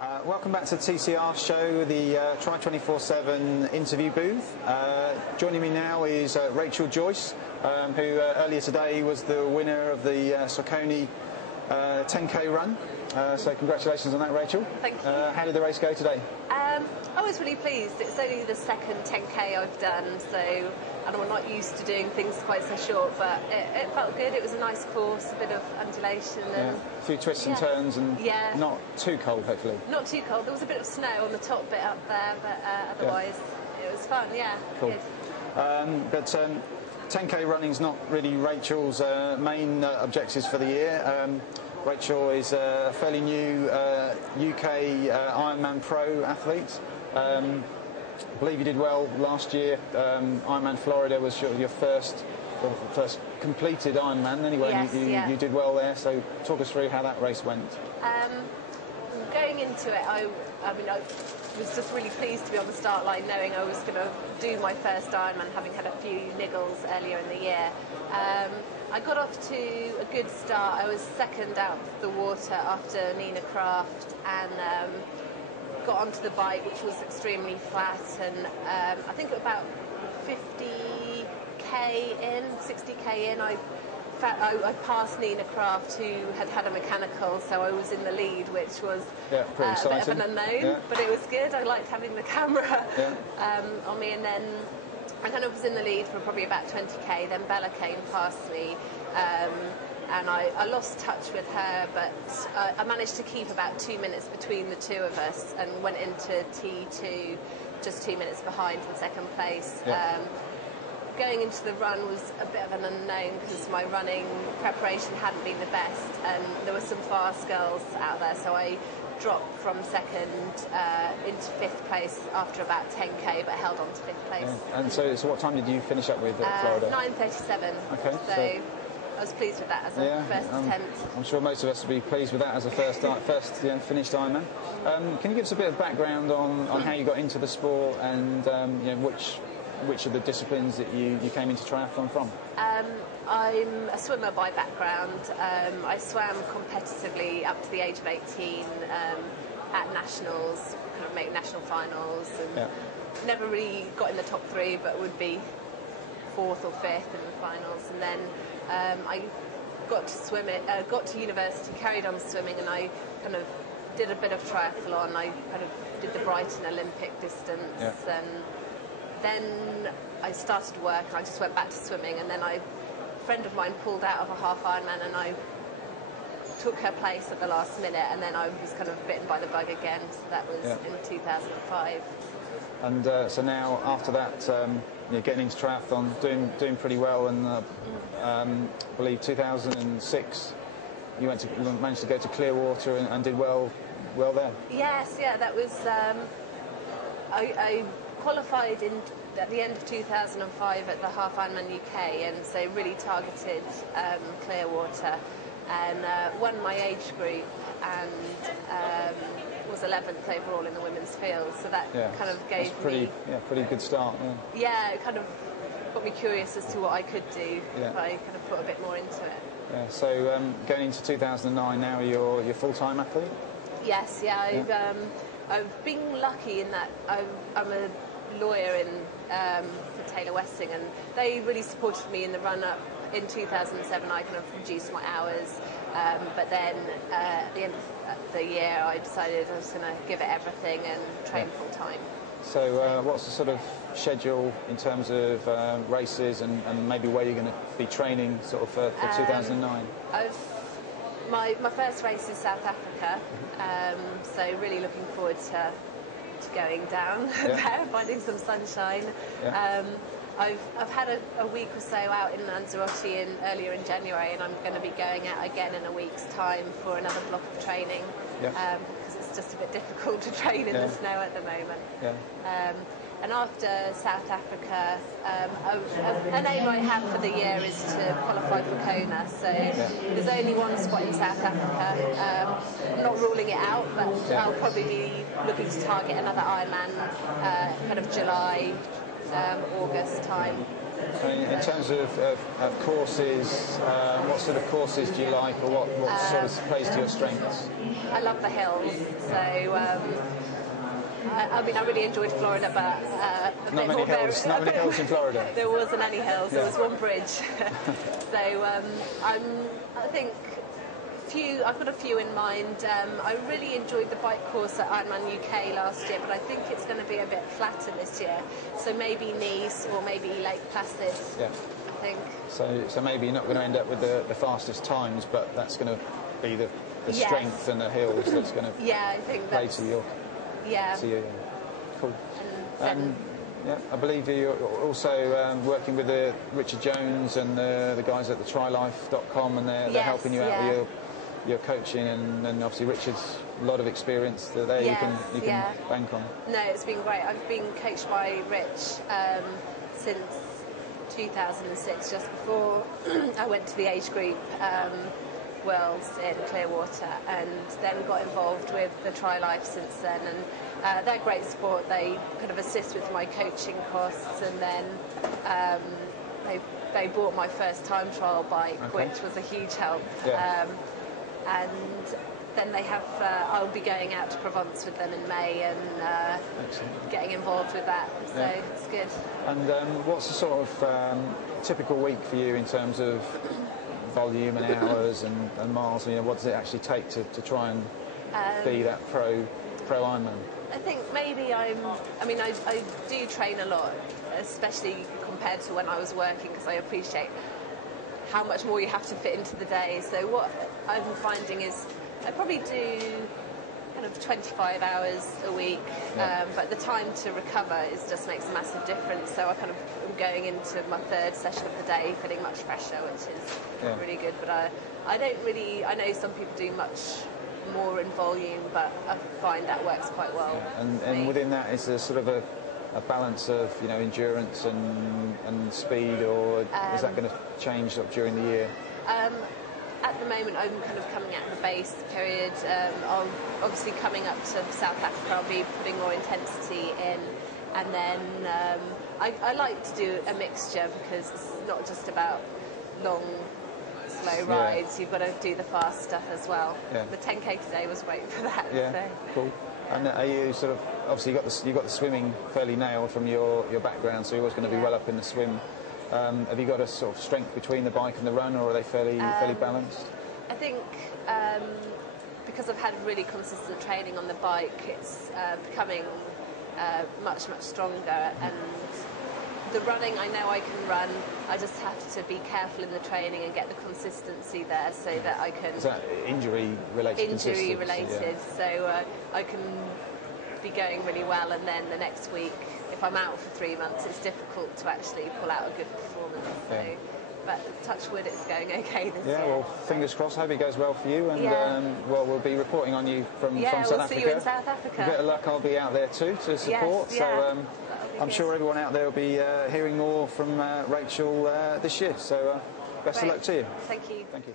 Welcome back to the TCR show, the Tri247 interview booth. Joining me now is Rachel Joyce, who earlier today was the winner of the Saucony 10k run. So congratulations on that, Rachel. Thank you. How did the race go today? I was really pleased. It's only the second 10k I've done, so and I'm not used to doing things quite so short, but it felt good. It was a nice course, a bit of undulation, and a few twists and turns, and not too cold, hopefully. Not too cold. There was a bit of snow on the top bit up there, but otherwise it was fun. Yeah, cool. Good. But 10k running's not really Rachel's main objectives for the year. Rachel is a fairly new UK Ironman Pro athlete. I believe you did well last year. Ironman Florida was your first completed Ironman. Anyway, yes, you did well there. So talk us through how that race went. Going into it, I was just really pleased to be on the start line, knowing I was going to do my first Ironman, having had a few niggles earlier in the year. I got off to a good start. I was second out of the water after Nina Kraft, and got onto the bike, which was extremely flat, and I think about 50k in, 60k in, I passed Nina Kraft, who had a mechanical, so I was in the lead, which was a bit of an unknown, but it was good. I liked having the camera on me, and then I kind of was in the lead for probably about 20k, then Bella came past me, and I lost touch with her, but I managed to keep about 2 minutes between the two of us and went into T2 just 2 minutes behind in second place. Going into the run was a bit of an unknown because my running preparation hadn't been the best, and there were some fast girls out there, so I dropped from second into fifth place after about 10k, but held on to fifth place. And so what time did you finish up with at Florida? 9:37. Okay. So I was pleased with that as a first attempt. I'm sure most of us would be pleased with that as a first finished Ironman. Can you give us a bit of background on how you got into the sport, and which of the disciplines that you came into triathlon from? I'm a swimmer by background. I swam competitively up to the age of 18 at nationals, kind of make national finals, and never really got in the top three, but would be fourth or fifth in the finals. And then I got to got to university, carried on swimming, and I kind of did a bit of triathlon. I kind of did the Brighton Olympic distance, and then I started work, and I just went back to swimming, and then a friend of mine pulled out of a half Ironman, and I took her place at the last minute, and then I was kind of bitten by the bug again, so that was in 2005. And so now, after that, you're getting into triathlon, doing pretty well, and I believe 2006 you managed to go to Clearwater and did well there. Yes, that was I qualified at the end of 2005 at the Half Ironman UK, and so really targeted Clearwater, and won my age group, and was 11th overall in the women's field. So that kind of gave pretty good start. Yeah, it kind of got me curious as to what I could do if I kind of put a bit more into it. Yeah. So going into 2009 now, you're full-time athlete. Yes. I've been lucky in that I'm a lawyer for Taylor Westing, and they really supported me in the run-up. In 2007 I kind of reduced my hours, but then at the end of the year I decided I was going to give it everything and train full-time. So what's the sort of schedule in terms of races and maybe where you're going to be training sort of for 2009? My first race is South Africa, so really looking forward to going down there, finding some sunshine. I've had a week or so out in Lanzarote earlier in January, and I'm going to be going out again in a week's time for another block of training, because it's just a bit difficult to train in the snow at the moment. And after South Africa, an aim I have for the year is to qualify for Kona. So there's only one spot in South Africa. I'm not ruling it out, but I'll probably be looking to target another Ironman kind of July, August time. In terms of courses, what sort of courses do you like, or what sort of plays to your strengths? I love the hills, so I mean, I really enjoyed Florida, but not many hills in Florida. There wasn't any hills. There was one bridge. So I think I've got a few in mind. I really enjoyed the bike course at Ironman UK last year, but I think it's going to be a bit flatter this year. So maybe Nice or maybe Lake Placid. Yeah. I think. So maybe you're not going to end up with the fastest times, but that's going to be the strength and the hills that's going to I think play to your. Yeah. To you. Cool. And I believe you're also working with Richard Jones and the guys at the Tri247, and they're helping you out with your coaching, and obviously Richard's a lot of experience there you can bank on. No, it's been great. I've been coached by Rich since 2006, just before I went to the age group Worlds in Clearwater, and then got involved with the Tri-Life since then, and they're great support. They kind of assist with my coaching costs, and then they bought my first time trial bike, which was a huge help. And then they have, I'll be going out to Provence with them in May and getting involved with that, so it's good. And what's the sort of typical week for you in terms of volume and hours and miles? What does it actually take to try and be that pro Ironman? I think maybe I do train a lot, especially compared to when I was working, because I appreciate how much more you have to fit into the day. So what I'm finding is I probably do kind of 25 hours a week, but the time to recover just makes a massive difference. So I kind of am going into my third session of the day feeling much fresher, which is really good. But I know some people do much more in volume, but I find that works quite well. And within that, is there sort of a balance of endurance and speed, or is that going to change during the year? At the moment, I'm kind of coming out of the base period. Obviously, coming up to South Africa, I'll be putting more intensity in, and then I like to do a mixture, because it's not just about long, slow rides. You've got to do the fast stuff as well. The 10k today was great for that. Cool. And are you sort of, obviously you've got the swimming fairly nailed from your background, so you're always going to be well up in the swim. Have you got a sort of strength between the bike and the run, or are they fairly balanced? I think because I've had really consistent training on the bike, it's becoming much stronger. And the running, I know I can run. I just have to be careful in the training and get the consistency there, so that I can. Is that injury related? Injury related. So I can be going really well, and then the next week, if I'm out for 3 months, it's difficult to actually pull out a good performance. So, but touch wood, it's going okay this year. Well, fingers crossed. Hope it goes well for you, and we'll be reporting on you from South Africa. We'll see you in South Africa. A bit of luck, I'll be out there too to support. So I'm sure everyone out there will be hearing more from Rachel this year. So best of luck to you. Thank you. Thank you.